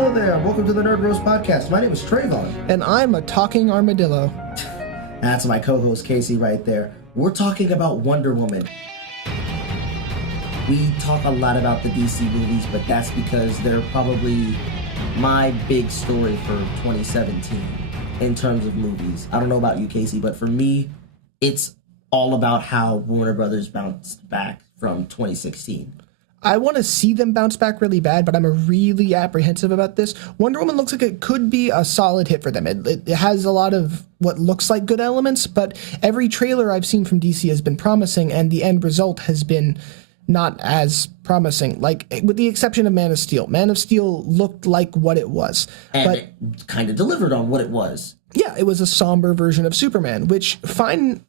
Hello there, welcome to the Nerd Roast Podcast. My name is Trayvon. And I'm a talking armadillo. That's my co-host Casey right there. We're talking about Wonder Woman. We talk a lot about the DC movies, but that's because they're probably my big story for 2017 in terms of movies. I don't know about you, Casey, but for me, it's all about how Warner Brothers bounced back from 2016. I want to see them bounce back really bad, but I'm really apprehensive about this. Wonder Woman looks like it could be a solid hit for them. It has a lot of what looks like good elements, but every trailer I've seen from DC has been promising, and the end result has been not as promising, like with the exception of Man of Steel. Man of Steel looked like what it was. And but it kind of delivered on what it was. yeah, it was a somber version of Superman, which fine,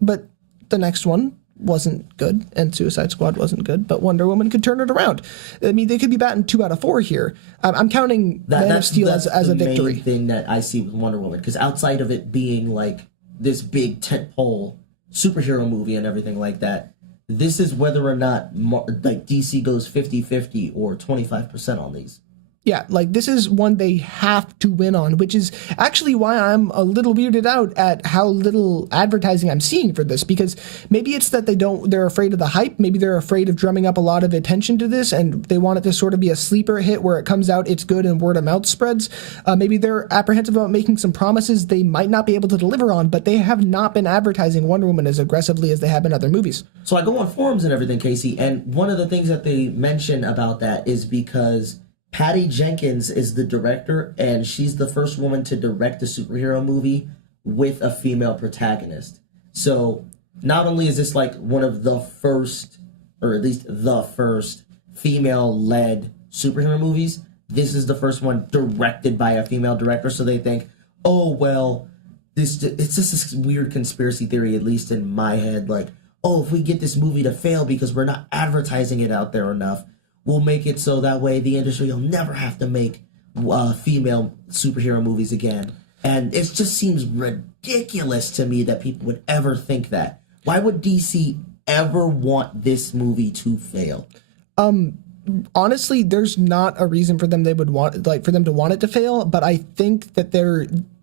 but the next one wasn't good, and Suicide Squad wasn't good, but Wonder Woman could turn it around. I mean, they could be batting 2 out of 4 here. I'm counting Man of Steel as a victory. Main thing that I see with Wonder Woman, because outside of it being like this big tentpole superhero movie and everything like that, this is whether or not like DC goes 50-50 or 25% on these. Yeah, like this is one they have to win on, which is actually why I'm a little weirded out at how little advertising I'm seeing for this, because maybe it's that they're afraid of the hype. Maybe they're afraid of drumming up a lot of attention to this and they want it to sort of be a sleeper hit where it comes out, it's good, and word of mouth spreads. Maybe they're apprehensive about making some promises they might not be able to deliver on, but they have not been advertising Wonder Woman as aggressively as they have in other movies. So I go on forums and everything, Casey, and one of the things that they mention about that is because Patty Jenkins is the director, and she's the first woman to direct a superhero movie with a female protagonist. So not only is this like one of the first, or at least the first, female-led superhero movies, this is the first one directed by a female director, so they think, oh, well, it's just this weird conspiracy theory, at least in my head, like, oh, if we get this movie to fail because we're not advertising it out there enough, we'll make it so that way the industry will never have to make female superhero movies again. And it just seems ridiculous to me that people would ever think that. Why would DC ever want this movie to fail? Honestly, there's not a reason for them for them to want it to fail, but I think that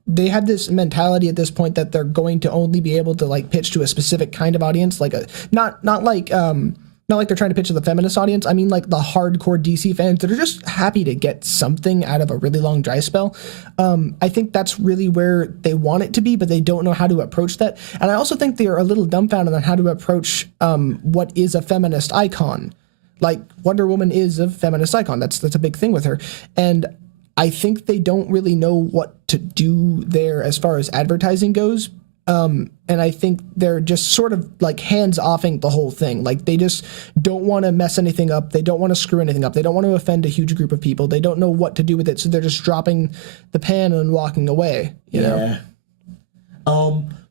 they have this mentality at this point that they're going to only be able to like pitch to a specific kind of audience, like not like they're trying to pitch to the feminist audience. I mean, like the hardcore DC fans that are just happy to get something out of a really long dry spell. I think that's really where they want it to be, but they don't know how to approach that. And I also think they are a little dumbfounded on how to approach what is a feminist icon. Like Wonder Woman is a feminist icon. That's a big thing with her. And I think they don't really know what to do there as far as advertising goes. And I think they're just sort of like hands-offing the whole thing. Like they just don't want to mess anything up. They don't want to screw anything up. They don't want to offend a huge group of people. They don't know what to do with it. So they're just dropping the pan and walking away, you know?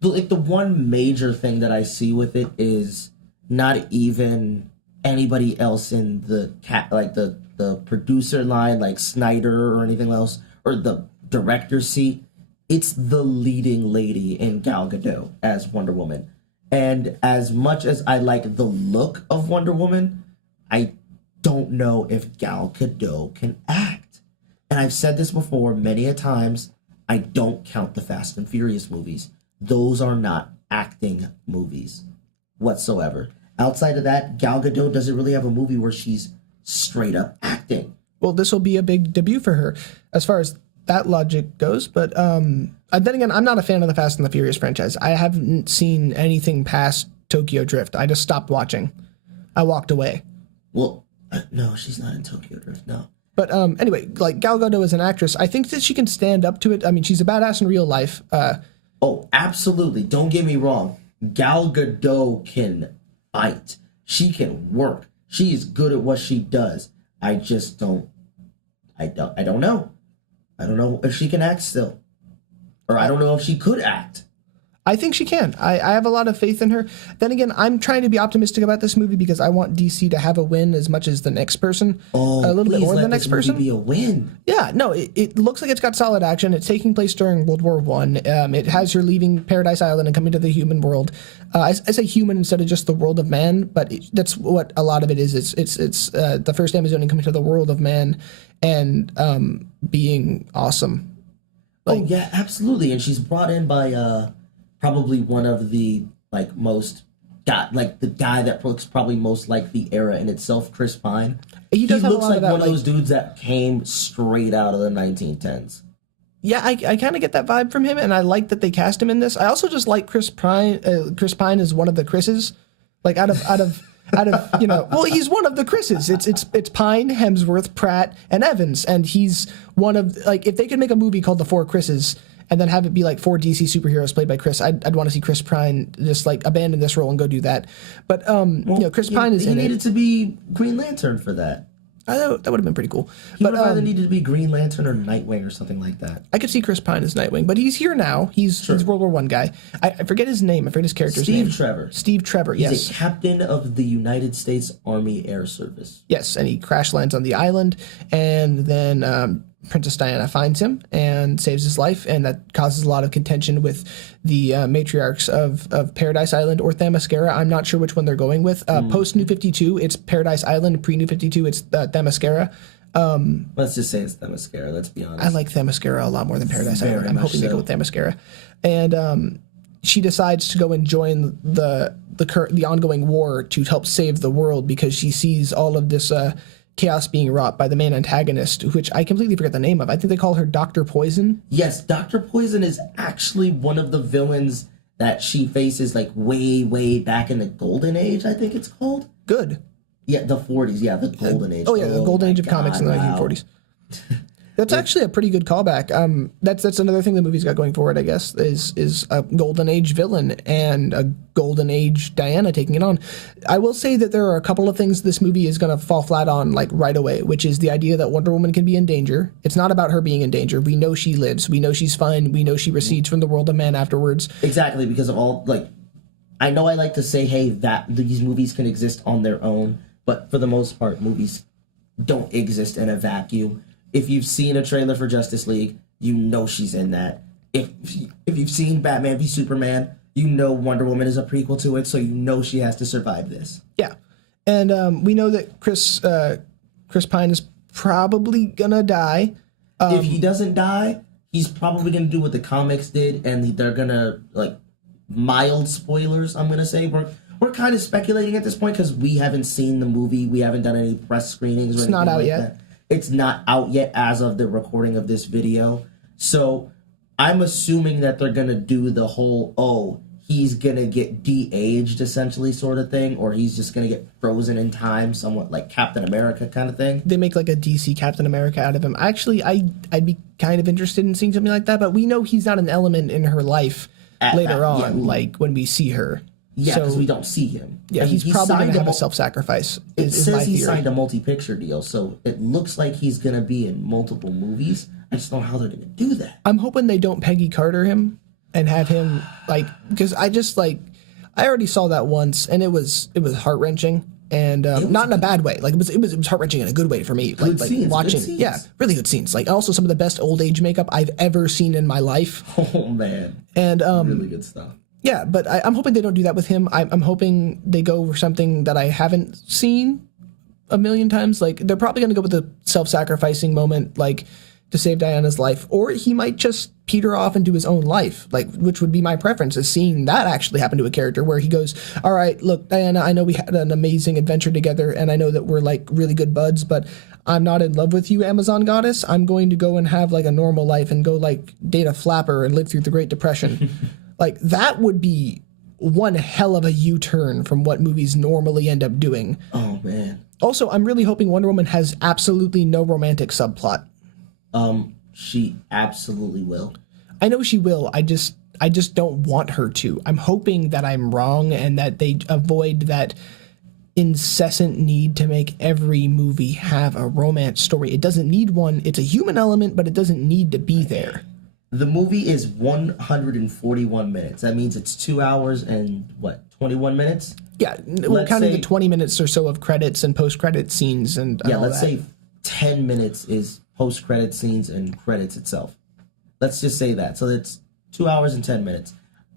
Like the one major thing that I see with it is not even anybody else in the the producer line, like Snyder or anything else, or the director's seat. It's the leading lady in Gal Gadot as Wonder Woman. And as much as I like the look of Wonder Woman, I don't know if Gal Gadot can act. And I've said this before many a times, I don't count the Fast and Furious movies. Those are not acting movies whatsoever. Outside of that, Gal Gadot doesn't really have a movie where she's straight up acting. Well, this will be a big debut for her as far as that logic goes, but then again, I'm not a fan of the Fast and the Furious franchise. I haven't seen anything past Tokyo Drift. I just stopped watching. I walked away. Well, no, she's not in Tokyo Drift, no. But anyway, like Gal Gadot as an actress, I think that she can stand up to it. I mean, she's a badass in real life. Oh, absolutely. Don't get me wrong. Gal Gadot can fight. She can work. She's good at what she does. I just don't know. I don't know if she can act still. Or I don't know if she could act. I think she can. I have a lot of faith in her. Then again, I'm trying to be optimistic about this movie because I want DC to have a win as much as the next person. Oh, a little bit please more than let the next this movie person. be a win. Yeah, no, it looks like it's got solid action. It's taking place during World War One. It has her leaving Paradise Island and coming to the human world. I say human instead of just the world of man, but that's what a lot of it is. It's the first Amazonian coming to the world of man and being awesome. Oh yeah, absolutely. And she's brought in by probably one of the like most the guy that looks probably most like the era in itself, Chris Pine. He does have a looks lot like of that, one of those dudes that came straight out of the 1910s. Yeah, I kind of get that vibe from him, and I like that they cast him in this. I also just like Chris Pine. Chris Pine is one of the Chris's, like out of well, he's one of the Chris's. It's Pine, Hemsworth, Pratt, and Evans, and he's one of like if they could make a movie called The Four Chris's and then have it be like 4 DC superheroes played by Chris, I'd want to see Chris Pine just like abandon this role and go do that. But Chris Pine is in it. He needed to be Green Lantern for that. That would have been pretty cool. He would have either needed to be Green Lantern or Nightwing or something like that. I could see Chris Pine as Nightwing, but he's here now. He's World War One guy. I forget his name. I forget his character's name. Steve Trevor. He's yes. a captain of the United States Army Air Service. Yes, and he crash lands on the island, and then Princess Diana finds him and saves his life, and that causes a lot of contention with the matriarchs of Paradise Island or Themyscira. I'm not sure which one they're going with. Post New 52, it's Paradise Island. Pre New 52, it's Themyscira. Let's just say it's Themyscira. Let's be honest. I like Themyscira a lot more than Paradise Island. I'm hoping so. they go with Themyscira, and she decides to go and join the ongoing war to help save the world because she sees all of this chaos being wrought by the main antagonist, which I completely forget the name of. I think they call her Dr. Poison. Yes, Dr. Poison is actually one of the villains that she faces like way, way back in the Golden Age, I think it's called. Good. Yeah, the 40s. Yeah, the Golden Age. The Golden Age of comics in the 1940s. That's actually a pretty good callback. That's another thing the movie's got going for it, I guess, is a Golden Age villain and a Golden Age Diana taking it on. I will say that there are a couple of things this movie is going to fall flat on like right away, which is the idea that Wonder Woman can be in danger. It's not about her being in danger. We know she lives. We know she's fine. We know she recedes from the world of man afterwards. Exactly, because of all I know I like to say, hey, that these movies can exist on their own, but for the most part, movies don't exist in a vacuum. If you've seen a trailer for Justice League, you know she's in that. If you've seen Batman v Superman, you know Wonder Woman is a prequel to it, so you know she has to survive this. Yeah, and we know that Chris Pine is probably gonna die. If he doesn't die, he's probably gonna do what the comics did, and they're gonna mild spoilers. I'm gonna say we're kind of speculating at this point because we haven't seen the movie, we haven't done any press screenings. It's not out yet. That. It's not out yet as of the recording of this video. So I'm assuming that they're going to do the whole, he's going to get de-aged essentially sort of thing, or he's just going to get frozen in time, somewhat like Captain America kind of thing. They make like a DC Captain America out of him. Actually, I'd be kind of interested in seeing something like that, but we know he's not an element in her life later on, like when we see her. Yeah, because we don't see him. Yeah, he's probably going to have a self-sacrifice. It says he signed a multi-picture deal, so it looks like he's going to be in multiple movies. I just don't know how they're going to do that. I'm hoping they don't Peggy Carter him and have him because I already saw that once and it was heart-wrenching and not in a bad way. Like it was heart-wrenching in a good way for me. Good scenes, watching, good scenes. Yeah, really good scenes. Like also some of the best old age makeup I've ever seen in my life. Oh man, and really good stuff. Yeah, but I'm hoping they don't do that with him. I'm hoping they go for something that I haven't seen a million times. Like, they're probably going to go with the self-sacrificing moment, like, to save Diana's life. Or he might just peter off and do his own life, like, which would be my preference, is seeing that actually happen to a character, where he goes, all right, look, Diana, I know we had an amazing adventure together, and I know that we're, like, really good buds, but I'm not in love with you, Amazon goddess. I'm going to go and have, like, a normal life and go, like, date a flapper and live through the Great Depression. Like, that would be one hell of a U-turn from what movies normally end up doing. Oh, man. Also, I'm really hoping Wonder Woman has absolutely no romantic subplot. She absolutely will. I know she will. I just don't want her to. I'm hoping that I'm wrong and that they avoid that incessant need to make every movie have a romance story. It doesn't need one. It's a human element, but it doesn't need to be there. The movie is 141 minutes. That means it's 2 hours and what, 21 minutes? Yeah, well, Let's counting say- the 20 minutes or so of credits and post-credit scenes and Yeah, all let's that. say 10 minutes is post-credit scenes and credits itself. Let's just say that. So it's 2 hours and 10 minutes.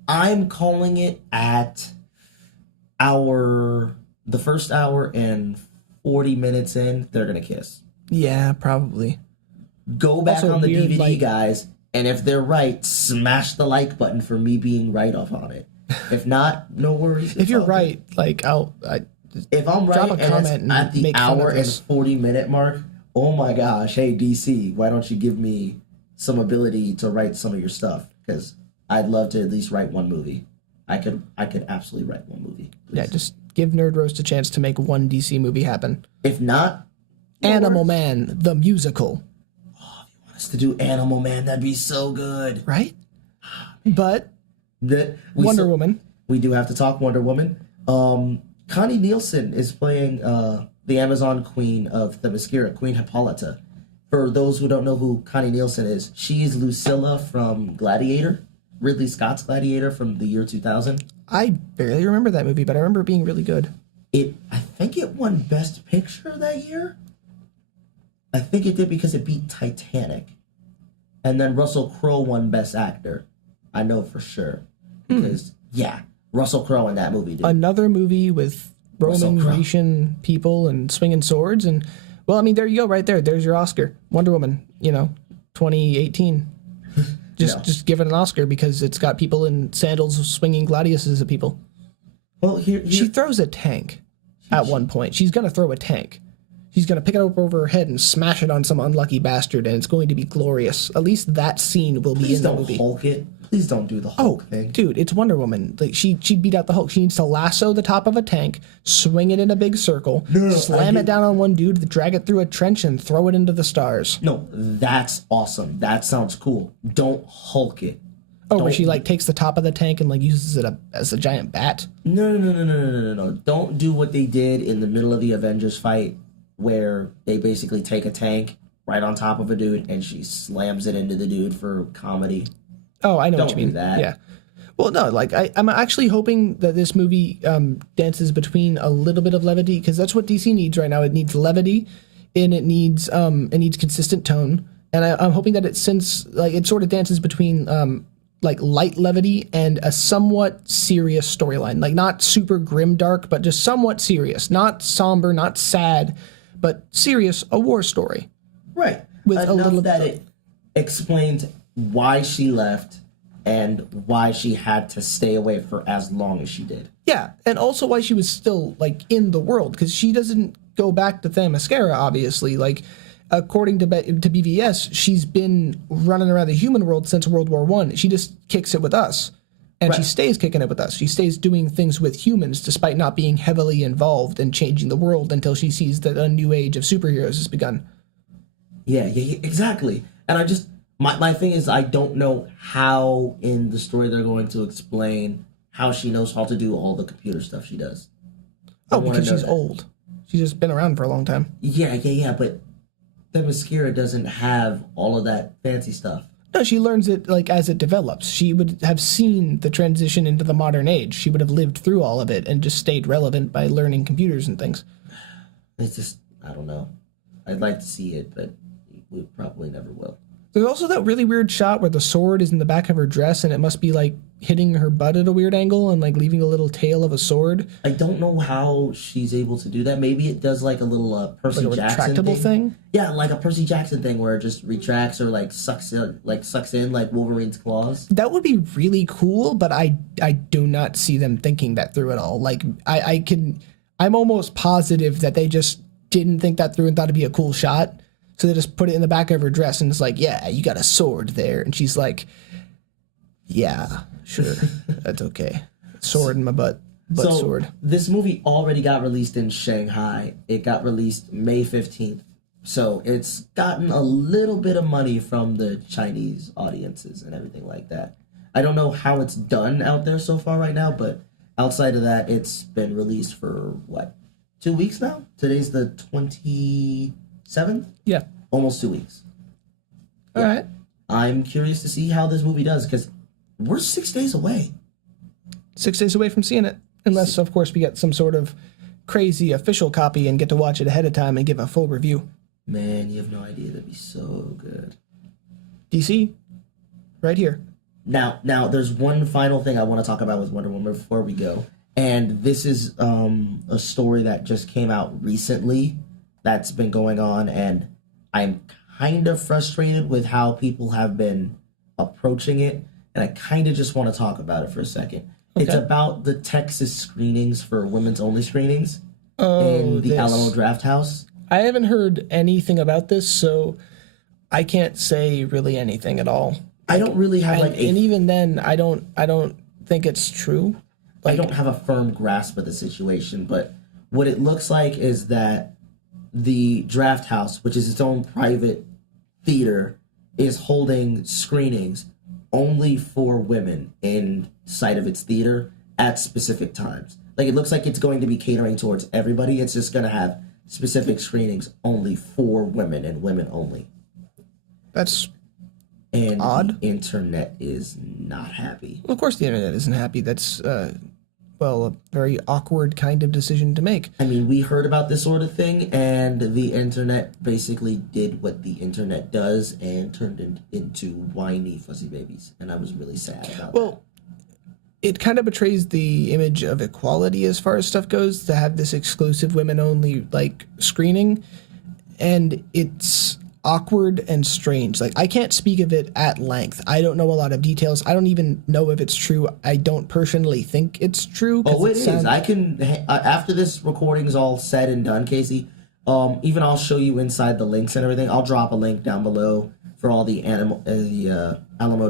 I'm calling it at the first hour and 40 minutes in, they're going to kiss. Yeah, probably. Go back Also on the weird, DVD, like- guys, and if they're right, smash the like button for me being right off on it. If not, no worries. If you're right, like If I'm right drop a and it's comment and at the make fun of hour and this. 40-minute mark, oh my gosh, hey DC, why don't you give me some ability to write some of your stuff? Because I'd love to at least write one movie. I could absolutely write one movie. Please. yeah, just give Nerd Roast a chance to make one DC movie happen. If not, Animal Man, the musical, us to do Animal Man, that'd be so good. right? But Wonder Woman. We do have to talk Wonder Woman. Connie Nielsen is playing the Amazon Queen of Themyscira, Queen Hippolyta. For those who don't know who Connie Nielsen is, she's Lucilla from Gladiator, Ridley Scott's Gladiator from the year 2000. I barely remember that movie, but I remember it being really good. I think it won Best Picture that year. I think it did because it beat Titanic. And then Russell Crowe won Best Actor. I know for sure. Because, yeah, Russell Crowe in that movie, dude. Another movie with Roman Crowe. Grecian people and swinging swords, and well, I mean, there you go, right there. There's your Oscar, Wonder Woman. 2018. Just give it an Oscar because it's got people in sandals swinging gladiuses at people. Well, here She throws a tank at one point. She's gonna throw a tank. She's gonna pick it up over her head and smash it on some unlucky bastard, and it's going to be glorious. At least that scene will be please in the don't movie. Hulk it. Please don't do the Oh, Hulk thing. dude, it's Wonder Woman. Like she beat out the Hulk. She needs to lasso the top of a tank, swing it in a big circle, slam it down on one dude, drag it through a trench, and throw it into the stars. No, that's awesome. That sounds cool. Don't Hulk it. Oh, where she like takes the top of the tank and like uses it as a giant bat. No. Don't do what they did in the middle of the Avengers fight where they basically take a tank right on top of a dude and she slams it into the dude for comedy. Oh, I know what Don't you do mean. that. Yeah. Well, no, like I'm actually hoping that this movie dances between a little bit of levity because that's what DC needs right now. It needs levity, and it needs consistent tone. And I'm hoping that it sort of dances between like light levity and a somewhat serious storyline, like not super grim dark, but just somewhat serious, not somber, not sad, but serious, a war story. Right. With Enough a little that it explains why she left and why she had to stay away for as long as she did. Yeah, and also why she was still like in the world because she doesn't go back to Themyscira. Obviously, like according to BVS, she's been running around the human world since World War I. She just kicks it with us, and she Right. stays kicking it with us. She stays doing things with humans despite not being heavily involved in changing the world until she sees that a new age of superheroes has begun. Yeah, exactly. And I just my thing is I don't know how in the story they're going to explain how she knows how to do all the computer stuff she does. I Oh, wanna because know she's that. old. She's just been around for a long time. Yeah, but Themyscira doesn't have all of that fancy stuff. No, she learns it like as it develops. She would have seen the transition into the modern age. She would have lived through all of it and just stayed relevant by learning computers and things. It's just I don't know. I'd like to see it, but we probably never will. There's also that really weird shot where the sword is in the back of her dress and it must be like hitting her butt at a weird angle and like leaving a little tail of a sword. I don't know how she's able to do that. Maybe it does like a little Percy Like a Jackson retractable thing? Yeah, like a Percy Jackson thing where it just retracts or like sucks in like Wolverine's claws. That would be really cool, but I do not see them thinking that through at all. Like I'm almost positive that they just didn't think that through and thought it'd be a cool shot. So they just put it in the back of her dress and it's like, yeah, you got a sword there. And she's like, yeah, sure. That's okay. Sword in my butt. Butt So sword. this movie already got released in Shanghai. It got released May 15th. So it's gotten a little bit of money from the Chinese audiences and everything like that. I don't know how it's done out there so far right now, but outside of that, it's been released for 2 weeks now? Today's the 27th? Yeah. Almost 2 weeks. All right. I'm curious to see how this movie does because we're 6 days away. 6 days away from seeing it, unless of course we get some sort of crazy official copy and get to watch it ahead of time and give a full review. Man, you have no idea. That'd be so good. DC, right here. Now, there's one final thing I want to talk about with Wonder Woman before we go, and this is a story that just came out recently that's been going on, and I'm kind of frustrated with how people have been approaching it, and I kind of just want to talk about it for a second. Okay. It's about the Texas screenings for women's only screenings in the Alamo Drafthouse. I haven't heard anything about this, so I can't say really anything at all. I don't really have and even then, I don't think it's true. I don't have a firm grasp of the situation, but what it looks like is that the Draft House, which is its own private theater, is holding screenings only for women inside of its theater at specific times. Like, it looks like it's going to be catering towards everybody. It's just going to have specific screenings only for women and women only. That's odd. The internet is not happy. Well, of course the internet isn't happy. That's, a very awkward kind of decision to make. I mean, we heard about this sort of thing, and the internet basically did what the internet does and turned it into whiny fuzzy babies. And I was really sad about that. Well, it kind of betrays the image of equality as far as stuff goes to have this exclusive women-only, screening. And it's awkward and strange. I can't speak of it at length. I don't know a lot of details. I don't even know if it's true. I don't personally think it's true. Oh, it is. I can, after this recording is all said and done, Casey, even I'll show you inside the links and everything. I'll drop a link down below for all the Alamo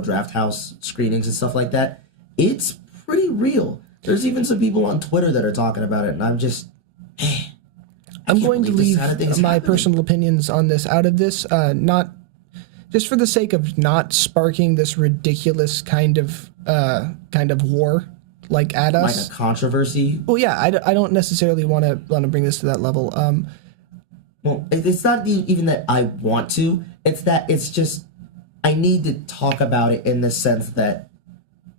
Drafthouse screenings and stuff like that. It's pretty real. There's even some people on Twitter that are talking about it, and I'm just, I'm going to leave my personal opinions on this out of this, not just for the sake of not sparking this ridiculous kind of war at us, like a controversy. Well, yeah, I don't necessarily want to bring this to that level. Well, it's not even that I want to. It's just I need to talk about it in the sense that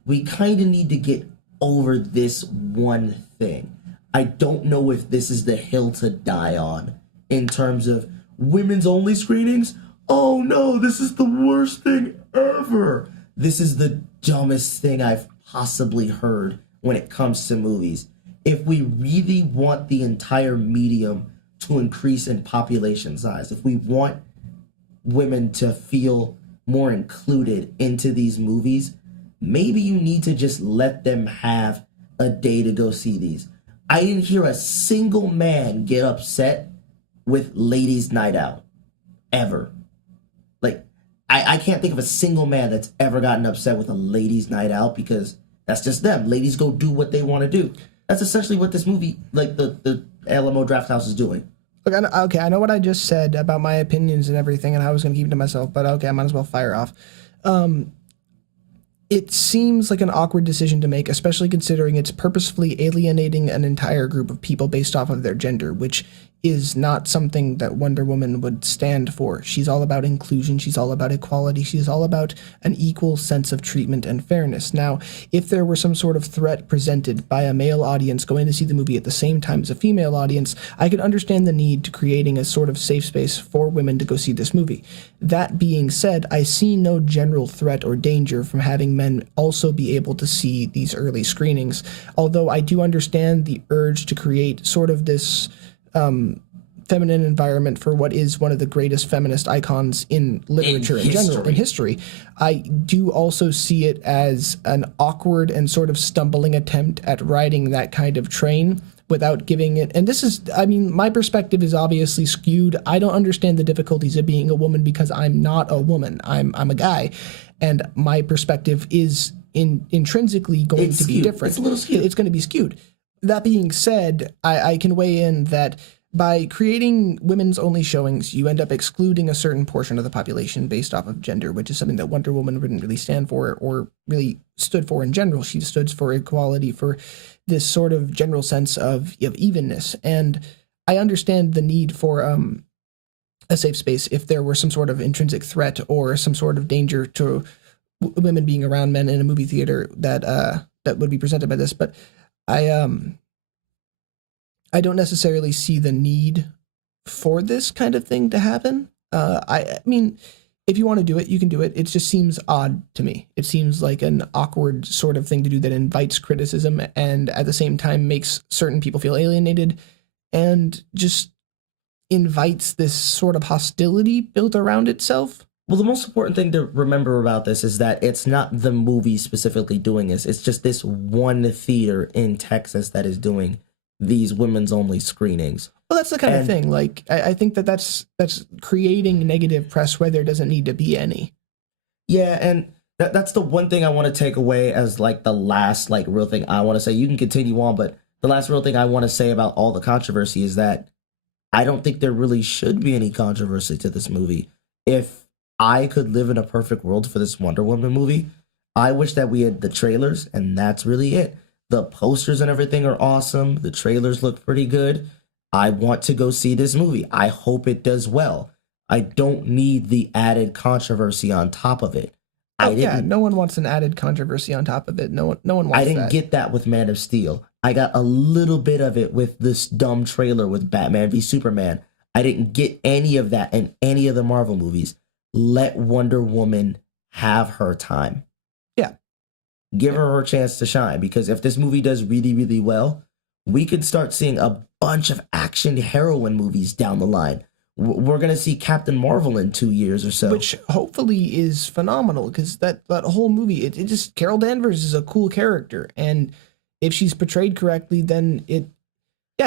we kind of need to get over this one thing. I don't know if this is the hill to die on in terms of women's only screenings. Oh no, this is the worst thing ever. This is the dumbest thing I've possibly heard when it comes to movies. If we really want the entire medium to increase in population size, if we want women to feel more included into these movies, maybe you need to just let them have a day to go see these. I didn't hear a single man get upset with Ladies' Night Out. Ever. I can't think of a single man that's ever gotten upset with a Ladies' Night Out because that's just them. Ladies go do what they want to do. That's essentially what this movie, the Alamo Drafthouse is doing. Look, I know what I just said about my opinions and everything and how I was going to keep it to myself, but okay, I might as well fire off. It seems like an awkward decision to make, especially considering it's purposefully alienating an entire group of people based off of their gender, which is not something that Wonder Woman would stand for. She's all about inclusion. She's all about equality. She's all about an equal sense of treatment and fairness. Now, if there were some sort of threat presented by a male audience going to see the movie at the same time as a female audience, I could understand the need to creating a sort of safe space for women to go see this movie. That being said, I see no general threat or danger from having men also be able to see these early screenings, although I do understand the urge to create sort of this feminine environment for what is one of the greatest feminist icons in literature in general, in history. I do also see it as an awkward and sort of stumbling attempt at riding that kind of train without giving it, and this is, I mean, my perspective is obviously skewed. I don't understand the difficulties of being a woman because I'm not a woman. I'm a guy, and my perspective is intrinsically going to be different. It's a little skewed. It's going to be skewed. That being said, I can weigh in that by creating women's only showings, you end up excluding a certain portion of the population based off of gender, which is something that Wonder Woman wouldn't really stand for or really stood for in general. She stood for equality, for this sort of general sense of evenness. And I understand the need for a safe space if there were some sort of intrinsic threat or some sort of danger to women being around men in a movie theater that would be presented by this. But I don't necessarily see the need for this kind of thing to happen. I mean, if you want to do it, you can do it. It just seems odd to me. It seems like an awkward sort of thing to do that invites criticism and at the same time makes certain people feel alienated and just invites this sort of hostility built around itself. Well, the most important thing to remember about this is that it's not the movie specifically doing this. It's just this one theater in Texas that is doing these women's only screenings. Well, that's the kind of thing. Like, I think that's creating negative press where there doesn't need to be any. Yeah, and that's the one thing I want to take away as like the last like real thing I want to say. You can continue on, but the last real thing I want to say about all the controversy is that I don't think there really should be any controversy to this movie. If I could live in a perfect world for this Wonder Woman movie, I wish that we had the trailers, and that's really it. The posters and everything are awesome. The trailers look pretty good. I want to go see this movie. I hope it does well. I don't need the added controversy on top of it. No one wants an added controversy on top of it. No one wants that. I didn't get that with Man of Steel. I got a little bit of it with this dumb trailer with Batman v Superman. I didn't get any of that in any of the Marvel movies. Let Wonder Woman have her time. Yeah. Give her chance to shine, because if this movie does really, really well, we could start seeing a bunch of action heroine movies down the line. We're going to see Captain Marvel in 2 years or so. Which hopefully is phenomenal, because that whole movie, it just, Carol Danvers is a cool character. And if she's portrayed correctly, then it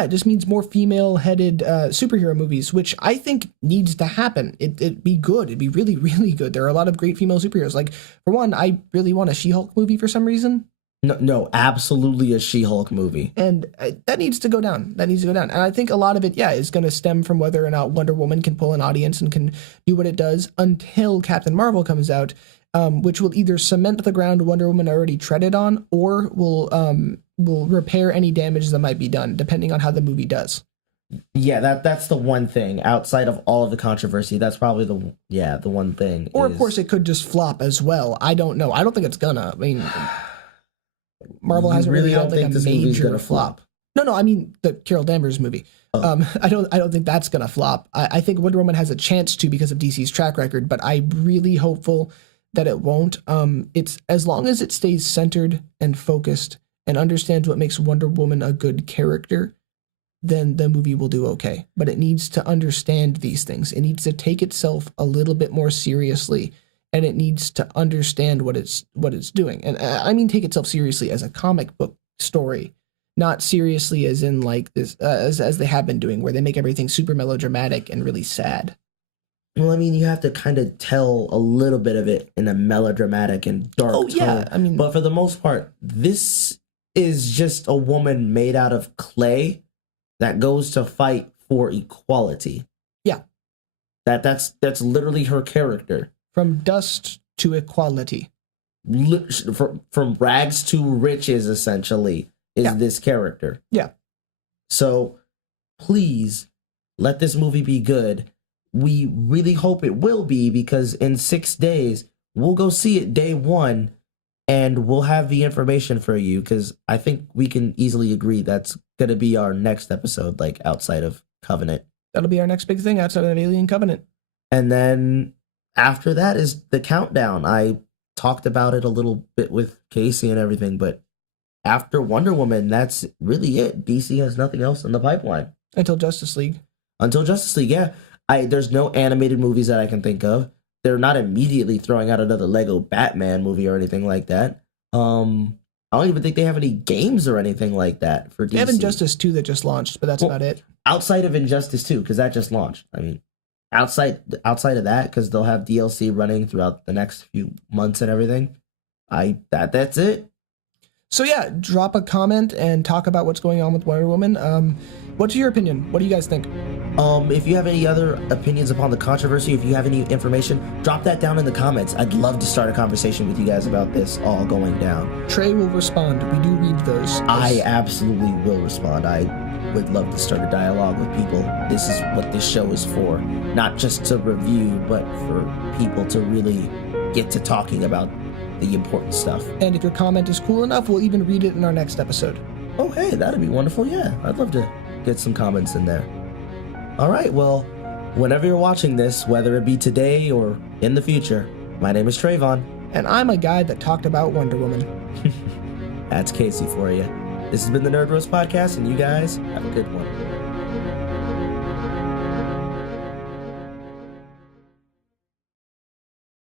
just means more female-headed superhero movies, which I think needs to happen. It'd be good. It'd be really, really good. There are a lot of great female superheroes. Like, for one, I really want a She-Hulk movie for some reason. No, absolutely a She-Hulk movie. And that needs to go down. And I think a lot of it, is going to stem from whether or not Wonder Woman can pull an audience and can do what it does until Captain Marvel comes out, which will either cement the ground Wonder Woman already treaded on, or will repair any damage that might be done, depending on how the movie does. Yeah, that's the one thing. Outside of all of the controversy, that's probably the one thing. Or, of course, it could just flop as well. I don't know. I don't think it's gonna. I mean, Marvel hasn't really had like a major flop. No, I mean the Carol Danvers movie. Oh. I don't think that's gonna flop. I think Wonder Woman has a chance to because of DC's track record, but I'm really hopeful that it won't. It's as long as it stays centered and focused and understands what makes Wonder Woman a good character, then the movie will do okay. But it needs to understand these things. It needs to take itself a little bit more seriously, and it needs to understand what it's doing. And I mean take itself seriously as a comic book story, not seriously as in like this as they have been doing, where they make everything super melodramatic and really sad. Well, I mean, you have to kind of tell a little bit of it in a melodramatic and dark tone. Yeah, I mean, but for the most part, this is just a woman made out of clay that goes to fight for equality. Yeah. That's literally her character. From dust to equality. From rags to riches, essentially, is this character. Yeah. So, please, let this movie be good. We really hope it will be, because in 6 days, we'll go see it day one, and we'll have the information for you, because I think we can easily agree that's going to be our next episode, like, outside of Covenant. That'll be our next big thing outside of Alien Covenant. And then after that is the countdown. I talked about it a little bit with Casey and everything, but after Wonder Woman, that's really it. DC has nothing else in the pipeline. Until Justice League, yeah. There's no animated movies that I can think of. They're not immediately throwing out another Lego Batman movie or anything like that. I don't even think they have any games or anything like that for DC. They have Injustice 2 that just launched, but that's about it. Outside of Injustice 2, because that just launched. I mean, outside of that, because they'll have DLC running throughout the next few months and everything. That's it. So yeah, drop a comment and talk about what's going on with Wonder Woman. What's your opinion? What do you guys think? If you have any other opinions upon the controversy, if you have any information, drop that down in the comments. I'd love to start a conversation with you guys about this all going down. Trey will respond. We do read those. I absolutely will respond. I would love to start a dialogue with people. This is what this show is for. Not just to review, but for people to really get to talking about the important stuff. And if your comment is cool enough, we'll even read it in our next episode. Oh, hey, that'd be wonderful. Yeah, I'd love to get some comments in there. All right, well, whenever you're watching this, whether it be today or in the future, my name is Trayvon. And I'm a guy that talked about Wonder Woman. That's Casey for you. This has been the Nerd Roast Podcast, and you guys have a good one.